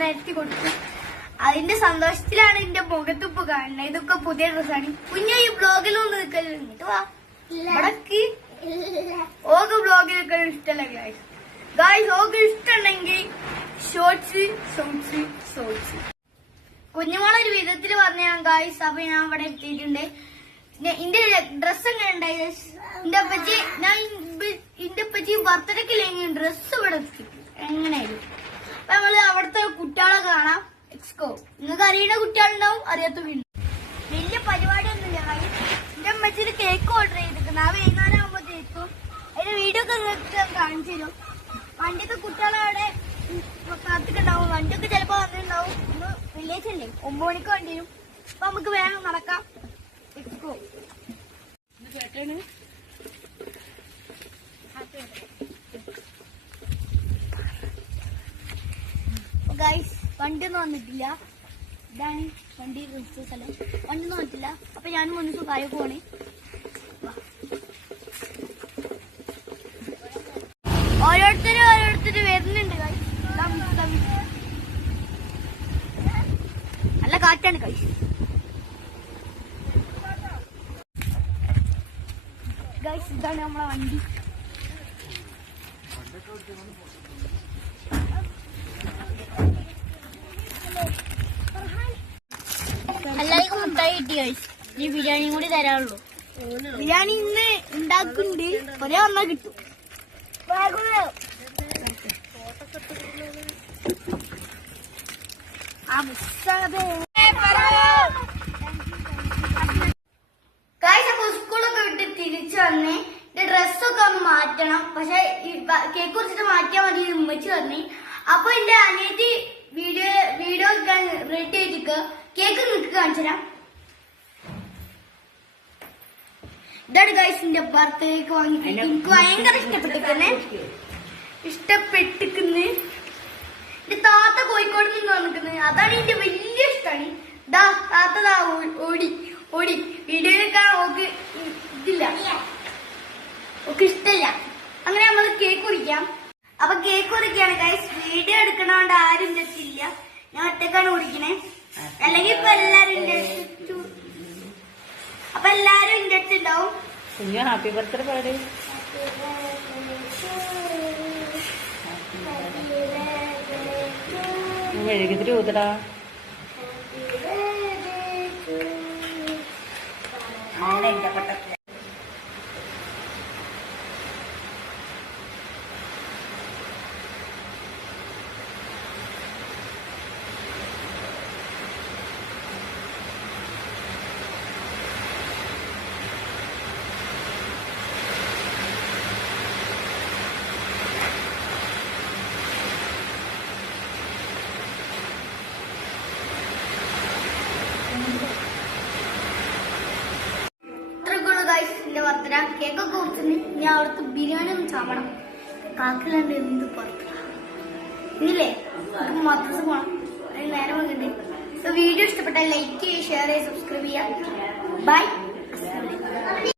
നിരത്തി കൊടുത്തു. അതിന്റെ സന്തോഷത്തിലാണ് എന്റെ മുഖത്തുപ്പ് കാണുന്നത്. ഇതൊക്കെ പുതിയ ഡ്രസ്സാണ്. കുഞ്ഞ ഈ ബ്ലോഗിലൊന്നും നിൽക്കലുണ്ട്. ഓക്ക് ബ്ലോഗിൽ നിൽക്കലും ഇഷ്ടമല്ല ഗായ്സ്. ഓക്ക് ഇഷ്ടമുണ്ടെങ്കിൽ ഷോർട്സ്. കുഞ്ഞുമോളൊരു വിധത്തിൽ പറഞ്ഞ ഗായ്സ്. അപ്പൊ ഞാൻ ഇവിടെ എത്തിയിട്ടുണ്ട്. എന്റെ ഡ്രസ് എങ്ങനെ ഉണ്ടായി? എന്റെ അപ്പച്ചി ബർത്ത്ഡേക്കില്ലെങ്കിൽ ഡ്രസ് ഇവിടെ എങ്ങനെയായിരുന്നു. അപ്പൊ നമ്മള് അവിടുത്തെ കുട്ടികളെ കാണാം. എക്സ്കോ നിങ്ങൾക്ക് അറിയുന്ന കുട്ടികളുണ്ടാവും, അറിയാത്ത വലിയ പരിപാടിയൊന്നുമില്ല. എന്റെ അമ്മച്ചിന് കേക്ക് ഓർഡർ ചെയ്തിരിക്കുന്നത്. ആ വൈകുന്നേരം ആകുമ്പോഴത്തേക്കും അതിന്റെ വീഡിയോ ഒക്കെ നിങ്ങൾക്ക് കാണിച്ചു തരും. വണ്ടിയൊക്കെ കുട്ടികളവിടെ കാത്തിട്ടുണ്ടാവും. വണ്ടിയൊക്കെ ചിലപ്പോ വന്നിട്ടുണ്ടാവും. ഇന്ന് വില്ലേജ് അല്ലേ, 9 മണിക്ക് വണ്ടി വരും. അപ്പൊ നമുക്ക് വേഗം നടക്കാം. എക്സ്കോ ചേട്ടന് ഗൈസ് വണ്ടിയൊന്നും വന്നിട്ടില്ല. ഇതാണ് വണ്ടി വിളിച്ച സ്ഥലം. വണ്ടിയൊന്നും വന്നിട്ടില്ല. അപ്പൊ ഞാനും ഒന്ന് സുഖമായി പോണേ. ഓരോരുത്തര് വരുന്നുണ്ട് ഗൈസ്. നല്ല കാറ്റാണ് ഗൈസ്. ഗൈസ് ഇതാണ് നമ്മളെ വണ്ടി. എല്ലാവർക്കും മുട്ടായി കിട്ടി ഗൈസ്. ഈ ബിരിയാണിയും കൂടി തരാനുള്ളൂ. ബിരിയാണി ഇന്ന് ഉണ്ടാക്കുന്നുണ്ട്. ഒരേ ഒന്നാ കിട്ടും. അപ്പൊ സ്കൂളൊക്കെ വിട്ട് തിരിച്ചു വന്നേ. എന്റെ ഡ്രസ്സൊക്കെ ഒന്ന് മാറ്റണം. പക്ഷെ കേക്ക് കുറിച്ചിട്ട് മാറ്റിയാൽ മതി ഉമ്മച്ചി പറഞ്ഞു. അപ്പൊ എന്റെ അനിയത്തി വീഡിയോ എടുക്കാൻ റെഡി ആയിട്ട് കേക്ക് നിങ്ങൾക്ക് കാണിച്ചു തരാം. ഇതാണ് ഗൈസ് എന്റെ ബർത്ത്ഡേക്ക് വാങ്ങിയിട്ട് എനിക്ക് ഭയങ്കര ഇഷ്ടപ്പെട്ടിരിക്കുന്നു. എന്റെ താത്ത കോഴിക്കോട് നിന്ന് വന്നിരിക്കുന്നത്. അതാണ് എന്റെ വലിയ ഇഷ്ടമാണ്. താത്ത ഓടി വീഡിയോയിലൊക്കെ ഓക്ക് ഇതില്ല, ഓക്ക് ഇഷ്ടമില്ല. അങ്ങനെ നമ്മൾ കേക്ക് കുറിക്കാം. അപ്പൊ കേക്ക് കുറിക്കാണ് ഗൈസ്. വീഡിയോ എടുക്കണോണ്ട് ആരും ഇല്ല. ഞാൻ ഒറ്റക്കാണ് കുടിക്കണേ. അല്ലെങ്കിൽ ഇപ്പൊ എല്ലാരും ഇന്റെ അടുത്തുണ്ടാവും. ഹാപ്പി ബർത്ത്ഡേ പാട്. മെഴുകുതിരി ഊതടാ. കേക്കൊക്കെ കുറിച്ചിട്ട് ഞാൻ അവിടുത്തെ ബിരിയാണി ഒന്ന് ചാവണം. കാക്കിലാണ്ട് എന്ത് പുറത്ത് ഇല്ലേ മദ്രസ പോണം. അതിന് നേരം വന്നിട്ട്. വീഡിയോ ഇഷ്ടപ്പെട്ടാൽ ലൈക്ക് ചെയ്യുക, ഷെയർ ചെയ്യുക, സബ്സ്ക്രൈബ് ചെയ്യുക. ബൈ.